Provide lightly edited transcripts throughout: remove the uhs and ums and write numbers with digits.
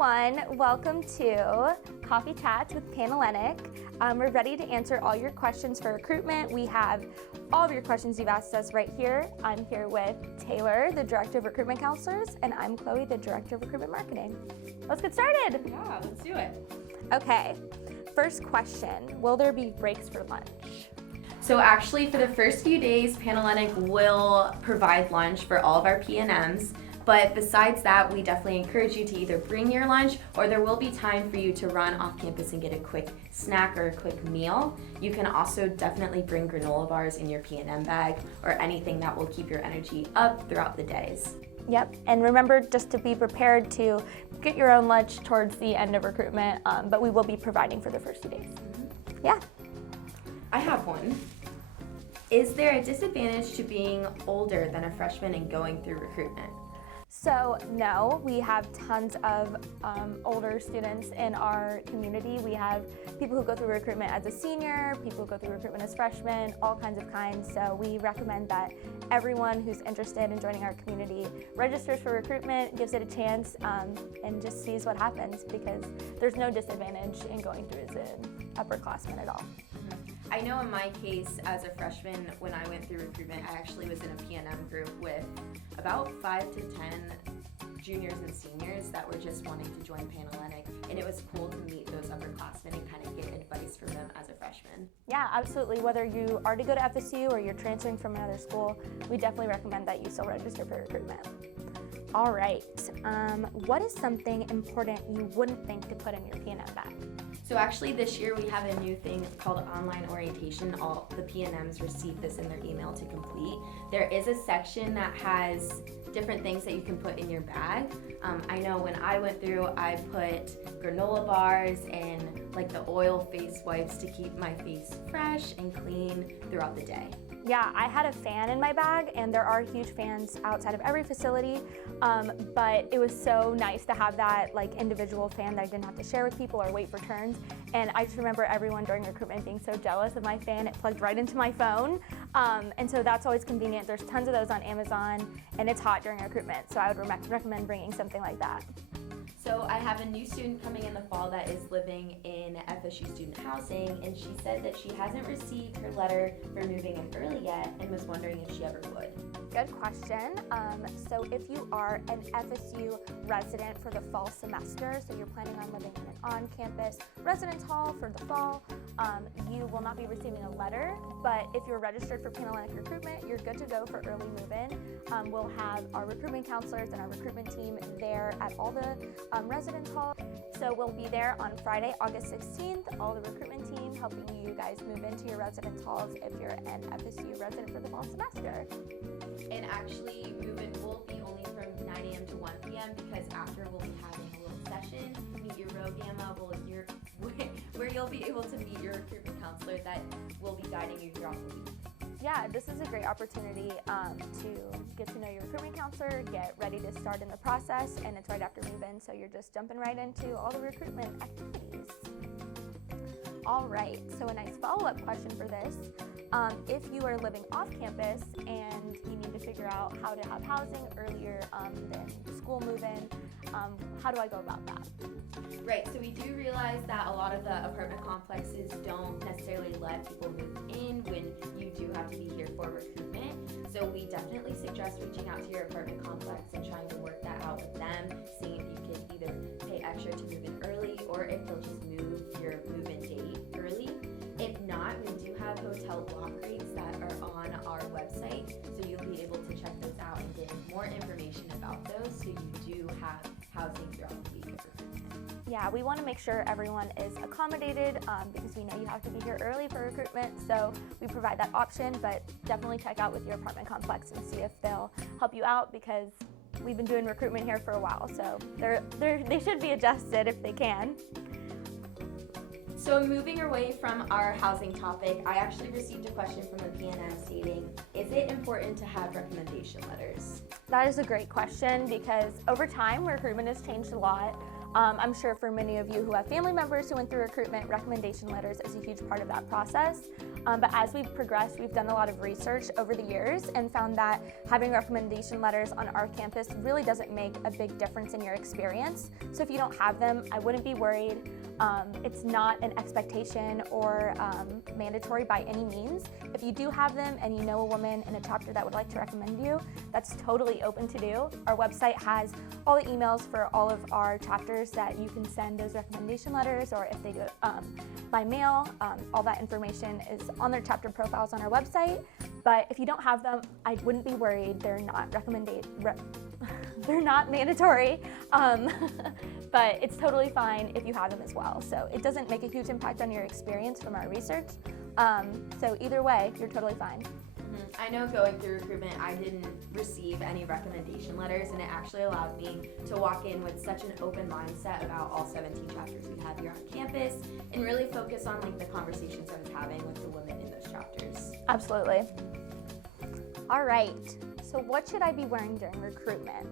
everyone, welcome to Coffee Chats with Panhellenic. We're ready to answer all your questions for recruitment. We have all of your questions you've asked us right here. I'm here with Taylor, the Director of Recruitment Counselors, and I'm Chloe, the Director of Recruitment Marketing. Let's get started. Yeah, let's do it. Okay, first question, will there be breaks for lunch? So actually, for the first few days, Panhellenic will provide lunch for all of our PNMs. But besides that, we definitely encourage you to either bring your lunch or there will be time for you to run off campus and get a quick snack or a quick meal. You can also definitely bring granola bars in your PNM bag or anything that will keep your energy up throughout the days. Yep, and remember just to be prepared to get your own lunch towards the end of recruitment, but we will be providing for the first 2 days. Yeah. I have one. Is there a disadvantage to being older than a freshman and going through recruitment? So no, we have tons of older students in our community. We have people who go through recruitment as a senior, people who go through recruitment as freshmen, all kinds of kinds. So we recommend that everyone who's interested in joining our community registers for recruitment, gives it a chance, and just sees what happens, because there's no disadvantage in going through as an upperclassman at all. I know in my case, as a freshman, when I went through recruitment, I actually was in a PNM group with about 5 to 10 juniors and seniors that were just wanting to join Panhellenic, and it was cool to meet those upperclassmen and kind of get advice from them as a freshman. Yeah, absolutely. Whether you already go to FSU or you're transferring from another school, we definitely recommend that you still register for recruitment. All right, what is something important you wouldn't think to put in your PNM bag? So actually this year we have a new thing called online orientation. All the PNMs receive this in their email to complete. There is a section that has different things that you can put in your bag. I know when I went through, I put granola bars and like the oil face wipes to keep my face fresh and clean throughout the day. Yeah, I had a fan in my bag, and there are huge fans outside of every facility, but it was so nice to have that like individual fan that I didn't have to share with people or wait for turns. And I just remember everyone during recruitment being so jealous of my fan. It plugged right into my phone, and so that's always convenient. There's tons of those on Amazon, and it's hot during recruitment, so I would recommend bringing something like that. So I have a new student coming in the fall that is living in FSU student housing, and she said that she hasn't received her letter for moving in early yet and was wondering if she ever would. Good question. So if you are an FSU resident for the fall semester, so you're planning on living in an on-campus residence hall for the fall, you will not be receiving a letter, but if you're registered for Panhellenic Recruitment, you're good to go for early move-in. We'll have our recruitment counselors and our recruitment team there at all the residence hall. So we'll be there on Friday, August 16th, all the recruitment team helping you guys move into your residence halls if you're an FSU resident for the fall semester. And actually, move-in will be only from 9 a.m. to 1 p.m. because after we'll be having a little session, Meet Your Row Gamma, where you'll be able to meet your recruitment counselor that will be guiding you throughout the week. Yeah, this is a great opportunity to get to know your recruitment counselor, get ready to start in the process, and it's right after move-in, so you're just jumping right into all the recruitment activities. All right, so a nice follow-up question for this. If you are living off campus and you need to figure out how to have housing earlier than school move-in, how do I go about that? Right, so we do realize that a lot of the apartment complexes don't necessarily let people move in when you do have to be here for recruitment. So we definitely suggest reaching out to your apartment complex and trying to work that out with them, seeing if you can either pay extra to move in early or if they'll just move your move-in date early. If not, we do have hotel block rates that are on our website, so you'll be able to check those out and get more information about those so you do have housing throughout the week of recruitment. Yeah, we want to make sure everyone is accommodated because we know you have to be here early for recruitment, so we provide that option, but definitely check out with your apartment complex and see if they'll help you out, because we've been doing recruitment here for a while, so they should be adjusted if they can. So moving away from our housing topic, I actually received a question from a PNM stating, is it important to have recommendation letters? That is a great question, because over time recruitment has changed a lot. I'm sure for many of you who have family members who went through recruitment, recommendation letters is a huge part of that process. But as we've progressed, we've done a lot of research over the years and found that having recommendation letters on our campus really doesn't make a big difference in your experience. So if you don't have them, I wouldn't be worried. It's not an expectation or mandatory by any means. If you do have them and you know a woman in a chapter that would like to recommend you, that's totally open to do. Our website has all the emails for all of our chapters that you can send those recommendation letters, or if they do it by mail, all that information is on their chapter profiles on our website. But if you don't have them, I wouldn't be worried. They're not they're not mandatory, but it's totally fine if you have them as well. So it doesn't make a huge impact on your experience from our research. So either way, you're totally fine. I know going through recruitment, I didn't receive any recommendation letters, and it actually allowed me to walk in with such an open mindset about all 17 chapters we have here on campus and really focus on like the conversations I was having with the women in those chapters. Absolutely. All right, so what should I be wearing during recruitment?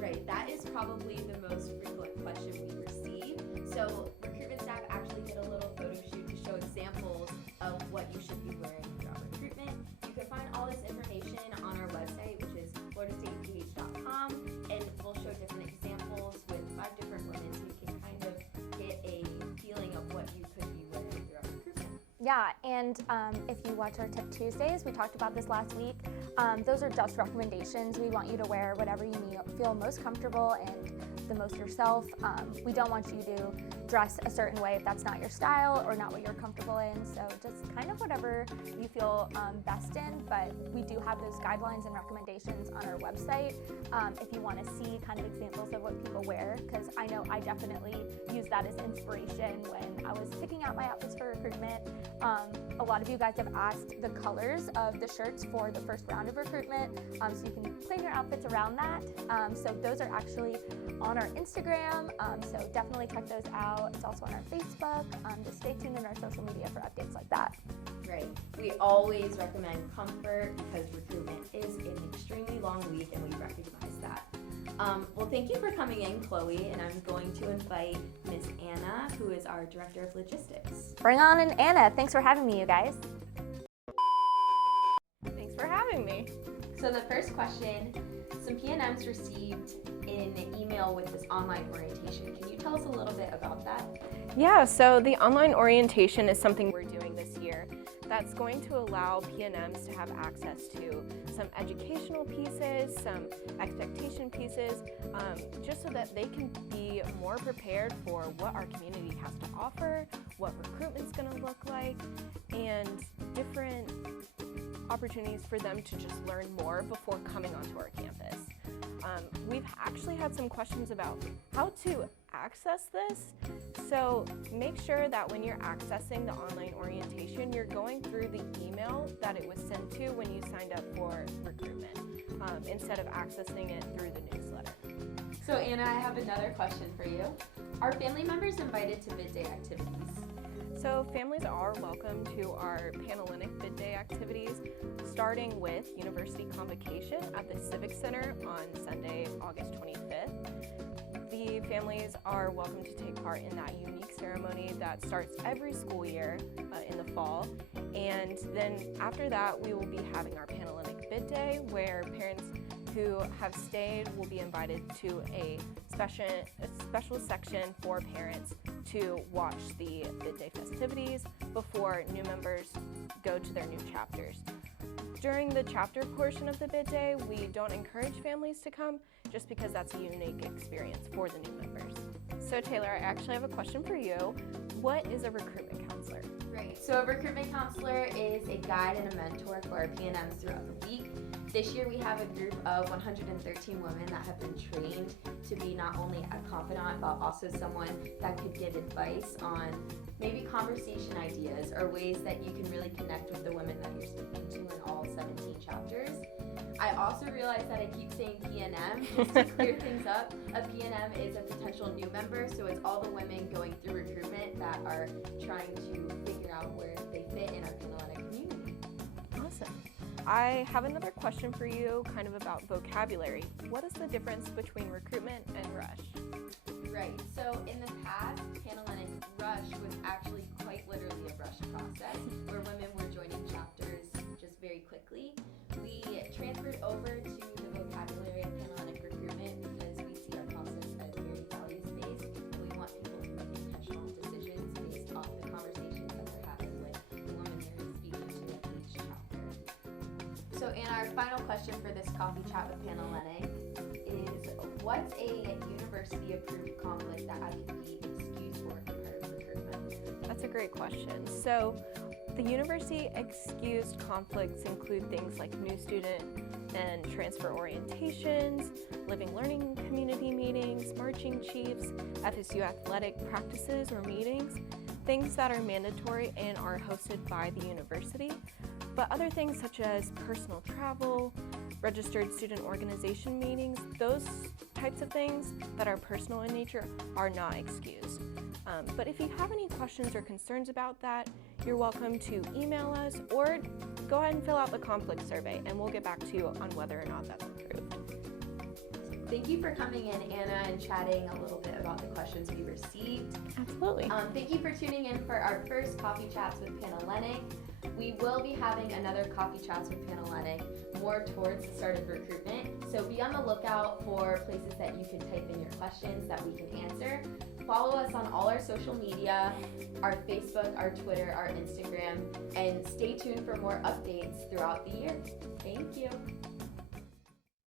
Right, that is probably the most frequent question we receive. So recruitment staff actually did a little photo shoot to show examples of what you should be wearing throughout recruitment. You can find all this information on our website, which is floridastateph.com, and we'll show different examples with 5 different women so you can kind of get a feeling of what you could be wearing throughout recruitment. Yeah, and if you watch our Tip Tuesdays, we talked about this last week. Those are just recommendations. We want you to wear whatever you feel most comfortable and the most yourself. We don't want you to dress a certain way if that's not your style or not what you're comfortable in. So just kind of whatever you feel best in, but we do have those guidelines and recommendations on our website if you want to see kind of examples of what people wear, because I know I definitely use that as inspiration when I was picking out my outfits for recruitment. A lot of you guys have asked the colors of the shirts for the first round of recruitment, so you can plan your outfits around that. So those are actually on our Instagram, so definitely check those out. It's also on our Facebook. Just stay tuned in our social media for updates like that. Right. We always recommend comfort because recruitment is an extremely long week and we recognize that. Well, thank you for coming in, Chloe, and I'm going to invite Miss Anna, who is our Director of Logistics. Bring on in Anna. Thanks for having me, you guys. Thanks for having me. So the first question, some PNMs received an email with this online orientation. Can you tell us a little bit about that? Yeah, so the online orientation is something we're doing this year that's going to allow PNMs to have access to some educational pieces, some expectation pieces, just so that they can be more prepared for what our community has to offer, what recruitment's going to look like, and different opportunities for them to just learn more before coming onto our campus. We've actually had some questions about how to access this, so make sure that when you're accessing the online orientation, you're going through the email that it was sent to when you signed up for recruitment, instead of accessing it through the newsletter. So Anna, I have another question for you. Are family members invited to bid day activities? So families are welcome to our Panhellenic Bid Day activities, starting with University Convocation at the Civic Center on Sunday, August 25th. The families are welcome to take part in that unique ceremony that starts every school year in the fall. And then after that, we will be having our Panhellenic Bid Day, where parents who have stayed will be invited to a special section for parents to watch the Bid Day festivities before new members go to their new chapters. During the chapter portion of the Bid Day, we don't encourage families to come just because that's a unique experience for the new members. So Taylor, I actually have a question for you. What is a recruitment counselor? Right, so a recruitment counselor is a guide and a mentor for our PNMs throughout the week. This year we have a group of 113 women that have been trained to be not only a confidant, but also someone that could give advice on maybe conversation ideas or ways that you can really connect with the women that you're speaking to in all 17 chapters. I also realize that I keep saying PNM, just to clear things up. A PNM is a potential new member, so it's all the women going through recruitment that are trying to figure out where they fit in our Panhellenic community. Awesome. I have another question for you, kind of about vocabulary. What is the difference between recruitment and rush? Right, so and our final question for this coffee chat with Panhellenic is, what's a university-approved conflict that I could be excused for in part of recruitment? That's a great question. So the university excused conflicts include things like new student and transfer orientations, living learning community meetings, marching chiefs, FSU athletic practices or meetings, things that are mandatory and are hosted by the university. But other things such as personal travel, registered student organization meetings, those types of things that are personal in nature are not excused. But if you have any questions or concerns about that, you're welcome to email us or go ahead and fill out the conflict survey and we'll get back to you on whether or not that's approved. Thank you for coming in, Anna, and chatting a little bit about the questions we received. Absolutely. Thank you for tuning in for our first Coffee Chats with Panhellenic. We will be having another Coffee Chats with Panhellenic more towards the start of recruitment, so be on the lookout for places that you can type in your questions that we can answer. Follow us on all our social media, our Facebook, our Twitter, our Instagram, and stay tuned for more updates throughout the year. Thank you.